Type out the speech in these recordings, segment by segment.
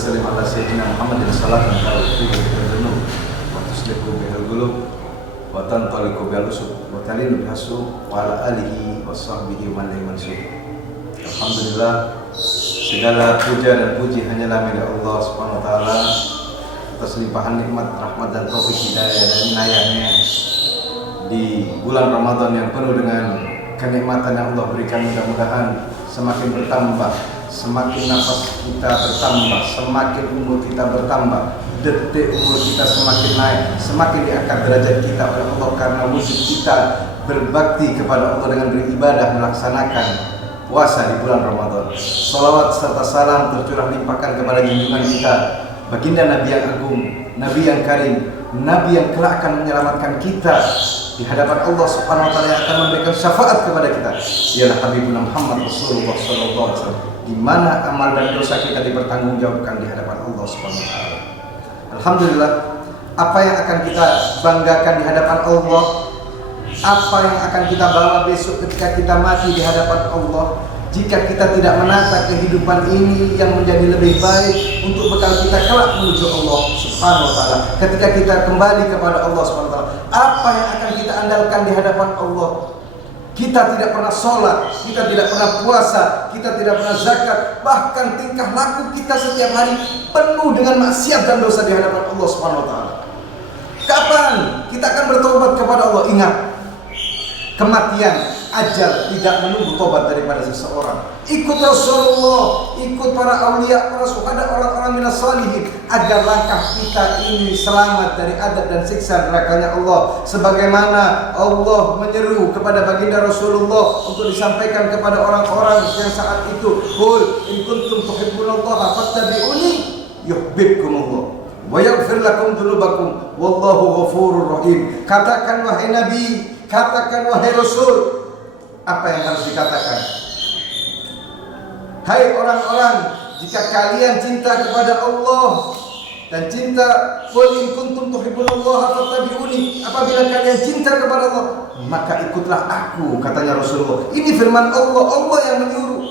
وسلم على سيدنا محمد صلاة تغفر بها الذنوب وتصلح بها القلوب وتنطلق بها الأسد وتلين بها السوء وعلى آله وصحبه ومن له منسوب. Alhamdulillah, segala puja dan puji hanyalah milik Allah Subhanahu wa taala atas limpahan nikmat, rahmat dan taufik hidayah dan inayahnya di bulan Ramadan yang penuh dengan kenikmatan yang Allah berikan. Mudah-mudahan semakin bertambah, semakin nafas kita bertambah, semakin umur kita bertambah, detik umur kita semakin naik, semakin diangkat derajat kita oleh Allah karena wujud kita berbakti kepada Allah dengan beribadah melaksanakan puasa di bulan Ramadan. Salawat serta salam tercurah limpahkan kepada junjungan kita, baginda Nabi yang agung, Nabi yang karim, Nabi yang kelak akan menyelamatkan kita di hadapan Allah Subhanahu wa taala, yang akan memberikan syafaat kepada kita. Ialah Habibuna Muhammad Rasulullah sallallahu alaihi wasallam, di mana amal dan dosa kita dipertanggungjawabkan di hadapan Allah Subhanahu wa taala. Alhamdulillah, apa yang akan kita banggakan di hadapan Allah, apa yang akan kita bawa besok ketika kita mati di hadapan Allah, jika kita tidak menata kehidupan ini yang menjadi lebih baik untuk bekal kita kelak menuju Allah Subhanahu wa taala. Ketika kita kembali kepada Allah Subhanahu wa taala, apa yang akan kita andalkan di hadapan Allah? Kita tidak pernah sholat, kita tidak pernah puasa, kita tidak pernah zakat, bahkan tingkah laku kita setiap hari penuh dengan maksiat dan dosa di hadapan Allah Subhanahu wa taala. Kapan kita akan bertobat kepada Allah? Ingat, kematian, ajal tidak menunggu tobat daripada seseorang. Ikut Rasulullah, ikut para aulia, para syuhada, orang-orang minas salihin, agar langkah kita ini selamat dari adab dan siksa nerakanya Allah. Sebagaimana Allah menyeru kepada baginda Rasulullah untuk disampaikan kepada orang-orang yang saat itu, "Qul in kuntum tuhibbunallaha fattabi'uni yuhibbukumullah wa yaghfir lakum dzunubakum wallahu ghafurur rahim." Katakan wahai Nabi, katakan wahai Rasul. Apa yang harus dikatakan? Hai orang-orang, jika kalian cinta kepada Allah dan cinta, qul in kuntum tuhibbunallaha fattabi'uni, apabila kalian cinta kepada Allah, maka ikutlah aku, katanya Rasulullah. Ini firman Allah, Allah yang menyuruh.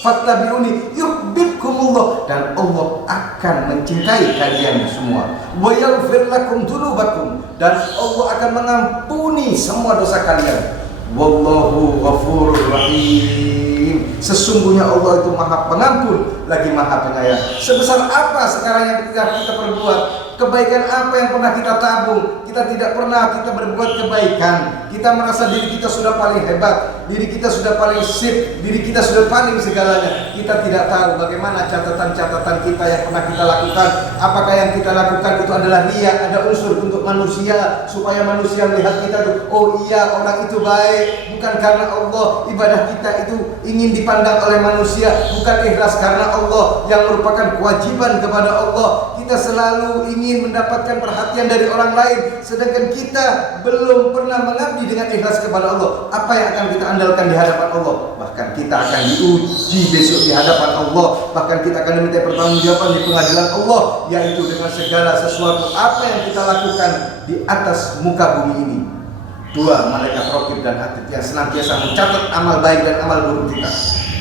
Fattabi'uni yuhibbukumullah, dan Allah akan mencintai kalian semua. Wa yaghfir lakum dzunubakum, dan Allah akan mengampuni semua dosa kalian. Wallahu ghafurur rahim. Sesungguhnya Allah itu Maha Pengampun lagi Maha Penyayang. Sebesar apa sekarang yang kita perbuat, kebaikan apa yang pernah kita tabung, kita tidak pernah kita berbuat kebaikan. Kita merasa diri kita sudah paling hebat, diri kita sudah paling sip, diri kita sudah paling segalanya. Kita tidak tahu bagaimana catatan-catatan kita yang pernah kita lakukan. Apakah yang kita lakukan itu adalah riya, ada unsur untuk manusia, supaya manusia melihat kita tuh, oh iya orang itu baik, bukan karena Allah. Ibadah kita itu ingin dipandang oleh manusia, bukan ikhlas karena Allah, yang merupakan kewajiban kepada Allah. Kita selalu ingin mendapatkan perhatian dari orang lain, sedangkan kita belum pernah mengabdi dengan ikhlas kepada Allah. Apa yang akan kita andalkan di hadapan Allah? Bahkan kita akan diuji besok di hadapan Allah. Bahkan kita akan diminta pertanggungjawaban di pengadilan Allah, yaitu dengan segala sesuatu apa yang kita lakukan di atas muka bumi ini. Dua malaikat raqib dan atid yang senantiasa mencatat amal baik dan amal buruk kita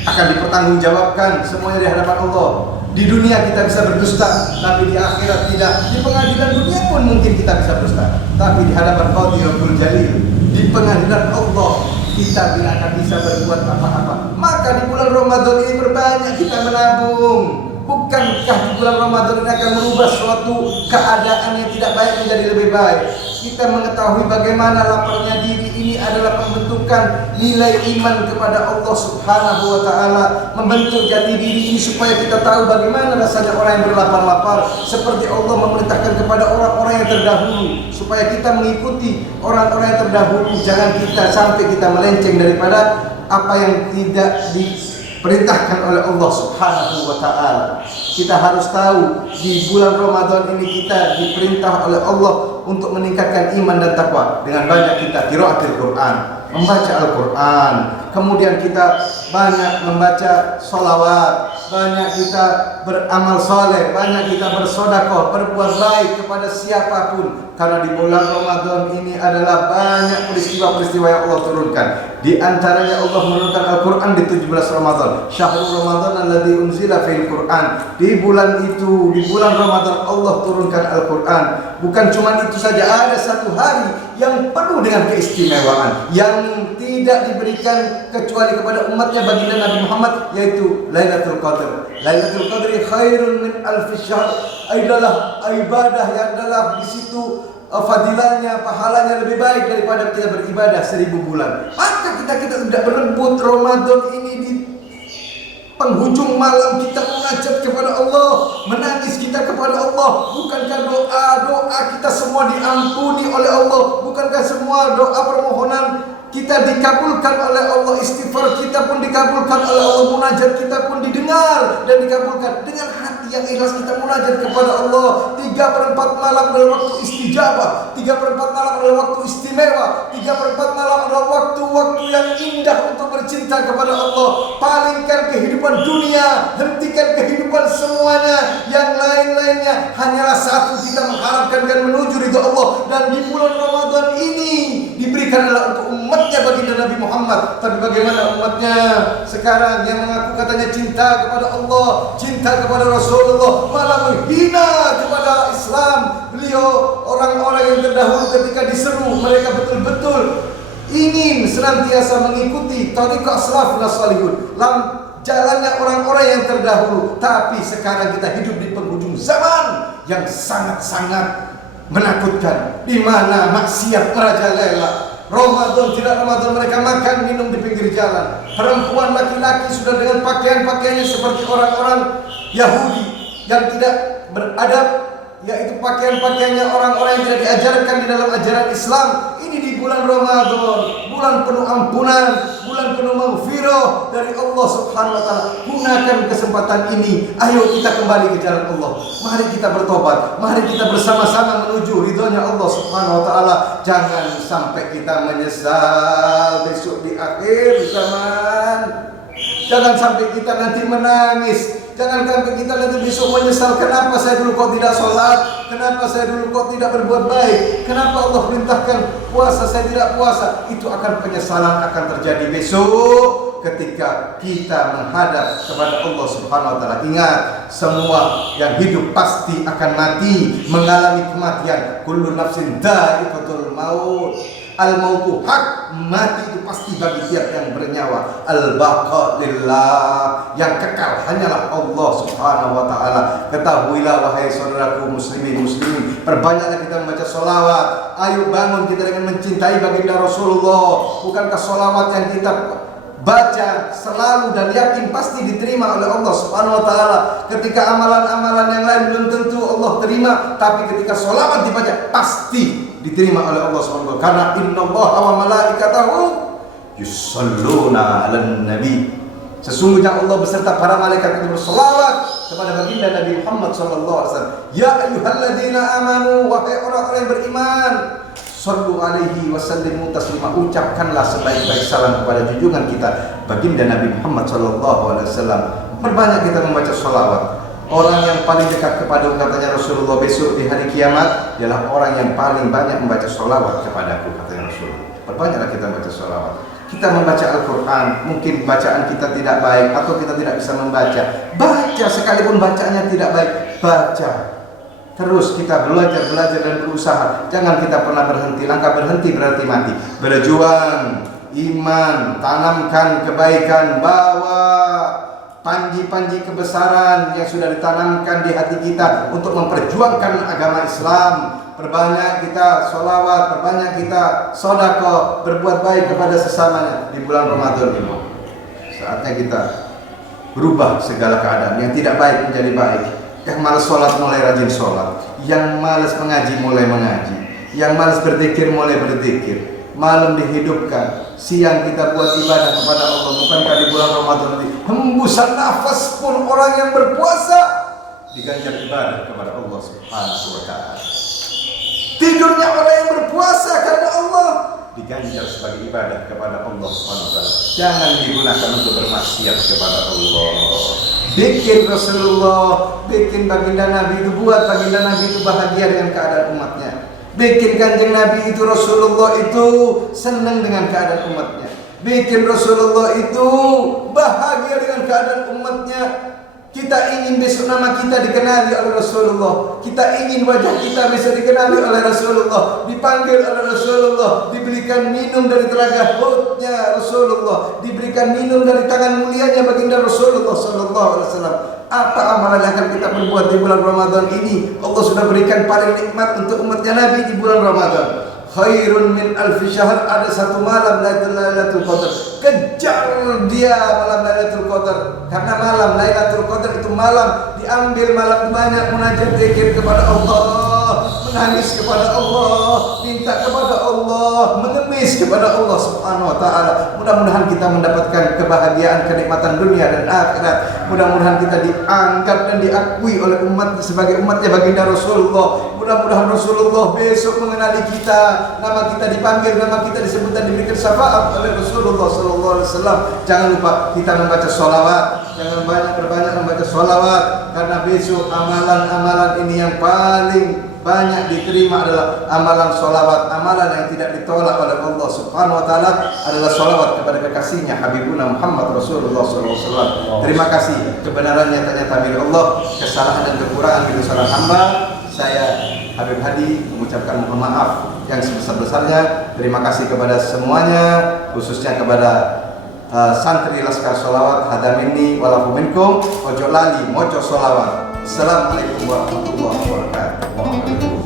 akan dipertanggungjawabkan semuanya di hadapan Allah. Di dunia kita bisa berdusta, tapi di akhirat tidak. Di pengadilan dunia pun mungkin kita bisa berdusta, tapi di hadapan Qadhi Rabbul Jalil, di pengadilan Allah, kita tidak akan bisa berbuat apa-apa. Maka di bulan Ramadan ini berbanyak kita menabung. Bukankah di bulan Ramadan ini akan merubah suatu keadaan yang tidak baik menjadi lebih baik? Kita mengetahui bagaimana laparnya diri ini adalah pembentukan nilai iman kepada Allah Subhanahu wa taala. Membentuk jati diri ini supaya kita tahu bagaimana rasanya orang yang berlapar-lapar, seperti Allah memerintahkan kepada orang-orang yang terdahulu supaya kita mengikuti orang-orang yang terdahulu. Jangan kita sampai kita melenceng daripada apa yang tidak diperintahkan oleh Allah Subhanahu wa taala. Kita harus tahu di bulan Ramadan ini kita diperintah oleh Allah untuk meningkatkan iman dan takwa dengan banyak kita qiraatul Quran, membaca Al-Quran. kemudian kita banyak membaca sholawat, banyak kita beramal soleh, banyak kita bersedekah, berbuat baik kepada siapapun. Karena di bulan Ramadan ini adalah banyak peristiwa-peristiwa yang Allah turunkan. Di antaranya Allah menurunkan Al-Quran di 17 Ramadan. Syahrul Ramadan alladzi unzila fil Quran. Di bulan itu, di bulan Ramadan Allah turunkan Al-Quran. Bukan cuma itu saja, ada satu hari yang penuh dengan keistimewaan yang tidak diberikan kecuali kepada umatnya baginda Nabi Muhammad, yaitu Lailatul Qadar. Lailatul Qadri khairun min alfi syahr, adalah ibadah yang adalah di situ fadilahnya, pahalanya lebih baik daripada kita beribadah 1000 bulan. Maka kita tidak berebut Ramadan ini di penghujung malam kita munajat kepada Allah, menangis kita kepada Allah. Bukankah doa kita semua diampuni oleh Allah? Bukankah semua doa permohonan kita dikabulkan oleh Allah, istighfar kita pun dikabulkan oleh Allah, munajat kita pun didengar dan dikabulkan. Dengan hati yang ikhlas kita munajat kepada Allah. 3/4 malam adalah waktu istijabah, 3/4 malam adalah waktu istimewa, 3/4 malam adalah waktu-waktu yang indah untuk bercinta kepada Allah. Palingkan kehidupan dunia, hentikan kehidupan semuanya, yang lain-lainnya hanyalah satu, kita mengharapkan dan menuju ridha Allah. Dan di bulan Ramadan ini diberikan adalah untuk umatnya baginda Nabi Muhammad. Tapi bagaimana umatnya sekarang yang mengaku katanya cinta kepada Allah, cinta kepada Rasulullah, malah menghina kepada Islam. Beliau orang-orang yang terdahulu ketika diseru, mereka betul-betul ingin senantiasa mengikuti tariqah salafus salihun, jalannya orang-orang yang terdahulu. Tapi sekarang kita hidup di penghujung zaman yang sangat-sangat menakutkan, di mana maksiat merajalela. Ramadan tidak Ramadan, mereka makan minum di pinggir jalan. Perempuan laki-laki sudah dengan pakaian-pakaiannya seperti orang-orang Yahudi yang tidak beradab, yaitu pakaian-pakaiannya orang-orang yang tidak diajarkan di dalam ajaran Islam. Ini di bulan Ramadan, bulan penuh ampunan, bulan penuh maghfirah dari Allah Subhanahu wa taala. Gunakan kesempatan ini. Ayo kita kembali ke jalan Allah. Mari kita bertobat. Mari kita bersama-sama menuju ridhonya Allah Subhanahu wa taala. Jangan sampai kita menyesal besok di akhir zaman. Jangan sampai kita nanti menangis. Jangan sampai kita nanti besok menyesal, kenapa saya dulu kok tidak sholat, kenapa saya dulu kok tidak berbuat baik, kenapa Allah perintahkan puasa saya tidak puasa. Itu akan penyesalan akan terjadi besok ketika kita menghadap kepada Allah Subhanahu wa taala. Ingat, semua yang hidup pasti akan mati, mengalami kematian. Kullu nafsin dha'iqatul maut. Al-mautu hak, mati itu pasti bagi tiap yang bernyawa. Al-baqa lillah, yang kekal hanyalah Allah Subhanahu wa taala. Ketahuilah wahai saudaraku muslimin, perbanyaklah kita membaca sholawat. Ayo bangun kita dengan mencintai baginda Rasulullah. Bukankah sholawat yang kita baca selalu dan yakin pasti diterima oleh Allah Subhanahu wa taala? Ketika amalan-amalan yang lain belum tentu Allah terima, tapi ketika sholawat dibaca pasti diterima oleh Allah Subhanahu wa taala. Karena innallaha wa malaikatahu yusholluna 'alan nabi. Sesungguhnya Allah beserta para malaikat itu berselawat kepada baginda Nabi Muhammad sallallahu alaihi wasallam. Ya ayyuhalladzina amanu, wahai orang-orang yang beriman, shallu alaihi wasallimu taslima. Ucapkanlah sebaik-baik salam kepada junjungan kita baginda Nabi Muhammad sallallahu alaihi wasallam. Perbanyak kita membaca sholawat. Orang yang paling dekat kepada katanya Rasulullah besok di hari kiamat ialah orang yang paling banyak membaca sholawat kepadaku, katanya Rasulullah. Perbanyaklah kita membaca sholawat. Kita membaca Al-Quran, mungkin bacaan kita tidak baik atau kita tidak bisa membaca. Baca, sekalipun bacaannya tidak baik, baca. Terus kita belajar dan berusaha. Jangan kita pernah berhenti. Langkah berhenti berarti mati. Berjuang, iman, tanamkan kebaikan, bawa panji-panji kebesaran yang sudah ditanamkan di hati kita untuk memperjuangkan agama Islam. Perbanyak kita sholawat, perbanyak kita sedekah, berbuat baik kepada sesamanya di bulan Ramadan ini. Saatnya kita berubah segala keadaan yang tidak baik menjadi baik. Yang malas sholat mulai rajin sholat, yang malas mengaji mulai mengaji, yang malas berzikir mulai berzikir. Malam dihidupkan, siang kita buat ibadah kepada Allah. Bukankah di bulan Ramadan ini hembusan nafas pun orang yang berpuasa diganjar ibadah kepada Allah Subhanahu wa taala. Tidurnya orang yang berpuasa karena Allah diganjar sebagai ibadah kepada Allah Subhanahu wa taala. Jangan digunakan untuk bermaksiat kepada Allah. Bikin Rasulullah, bikin baginda Nabi itu, buat baginda Nabi itu bahagia dengan keadaan umatnya. Bikin kanjeng Nabi itu, Rasulullah itu senang dengan keadaan umatnya. Bikin Rasulullah itu bahagia dengan keadaan umatnya. Kita ingin besok nama kita dikenali oleh Rasulullah. Kita ingin wajah kita besok dikenali oleh Rasulullah, dipanggil oleh Rasulullah, diberikan minum dari telaga haudnya Rasulullah, diberikan minum dari tangan mulianya baginda Rasulullah sallallahu alaihi wasallam. Apa amalan yang akan kita perbuat di bulan Ramadan ini? Allah sudah berikan paling nikmat untuk umatnya Nabi di bulan Ramadan. Khairun min alfi syahr, ada satu malam Lailatul Qadar. Kejar dia malam Lailatul Qadar, karena malam Lailatul Qadar itu malam diambil malam banyak munajat zikir kepada Allah, menangis kepada Allah, minta kepada Allah, mengemis kepada Allah Subhanahu wa taala. Mudah-mudahan kita mendapatkan kebahagiaan, kenikmatan dunia dan akhirat. Mudah-mudahan kita diangkat dan diakui oleh umat sebagai umatnya baginda Rasulullah. Mudah-mudahan Rasulullah besok mengenali kita, nama kita dipanggil, nama kita disebut dan diberikan syafaat oleh Rasulullah sallallahu alaihi wasallam. Jangan lupa kita membaca sholawat, jangan berbanyak membaca sholawat, karena besok amalan-amalan ini yang paling banyak diterima adalah amalan sholawat. Amalan yang tidak ditolak oleh Allah Subhanahu wa taala adalah sholawat kepada kekasihnya Habibuna Muhammad Rasulullah sallallahu alaihi wasallam. Terima kasih, kebenaran nyata-nyata milik Allah, kesalahan dan kekurangan milik seorang hamba. Saya Habib Hadi mengucapkan mohon maaf yang sebesar-besarnya. Terima kasih kepada semuanya, khususnya kepada santri Laskar Sholawat Hadamini walafu minkum. Ojo lali mojo sholawat. Assalamualaikum warahmatullahi wabarakatuh.